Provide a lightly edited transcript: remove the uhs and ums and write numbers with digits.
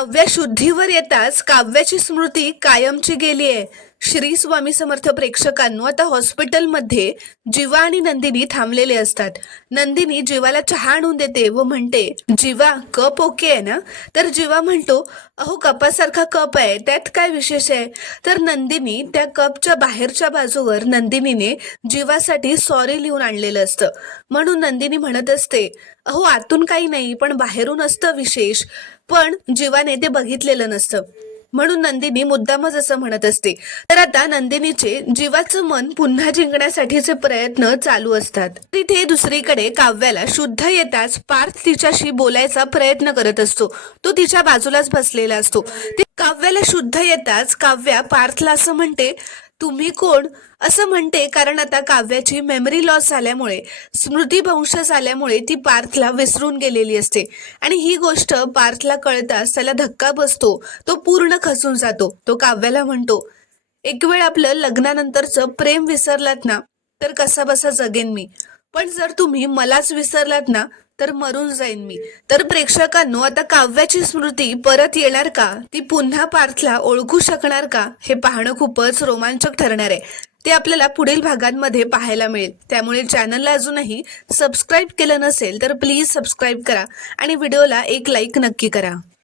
काव्या शुद्धीवर येताच काव्याची स्मृती कायमची गेली आहे। श्री स्वामी समर्थ प्रेक्षकांनो, आता हॉस्पिटलमध्ये जीवा आणि नंदिनी थांबलेले असतात। नंदिनी जीवाला चहा आणून देते व म्हणते, जीवा कप ओके आहे ना? तर जीवा म्हणतो, अहो कपासारखा कप आहे, त्यात काय विशेष आहे? तर नंदिनी त्या कपच्या बाहेरच्या बाजूवर नंदिनीने जीवासाठी सॉरी लिहून आणलेलं असतं। म्हणून नंदिनी म्हणत असते, अहो आतून काही नाही पण बाहेरून असतं विशेष, पण जीवाने ते बघितलेलं नसतं। म्हणून नंदिनी मुद्दामच असं म्हणत असते। तर आता नंदिनीचे जीवाचं मन पुन्हा जिंकण्यासाठीचे प्रयत्न चालू असतात। तिथे दुसरीकडे काव्याला शुद्ध येताच पार्थ तिच्याशी बोलायचा प्रयत्न करत असतो। तो तिच्या बाजूलाच बसलेला असतो। काव्याला शुद्ध येताच काव्या पार्थला असं म्हणते, तुम्ही कोण? असं म्हणते, कारण आता काव्याची मेमरी लॉस झाल्यामुळे, स्मृतीभ्रंश झाल्यामुळे ती पार्थला विसरून गेलेली असते आणि ही गोष्ट पार्थला कळताच त्याला धक्का बसतो। तो पूर्ण खचून जातो। तो काव्याला म्हणतो, एक वेळ आपलं लग्नानंतरचं प्रेम विसरलात ना तर कसा बसा जगेन मी, पण जर तुम्ही मलाच विसरलात ना तर मरून जाईन मी। तर प्रेक्षकांनो, आता काव्याची स्मृती परत येणार का? ती पुन्हा पार्थला ओळखू शकणार का? हे पाहणं खूपच रोमांचक ठरणार आहे। ते आपल्याला पुढील भागांमध्ये पाहायला मिळेल। त्यामुळे चॅनलला अजूनही सबस्क्राईब केलं नसेल तर प्लीज सबस्क्राईब करा आणि व्हिडिओला एक लाईक नक्की करा।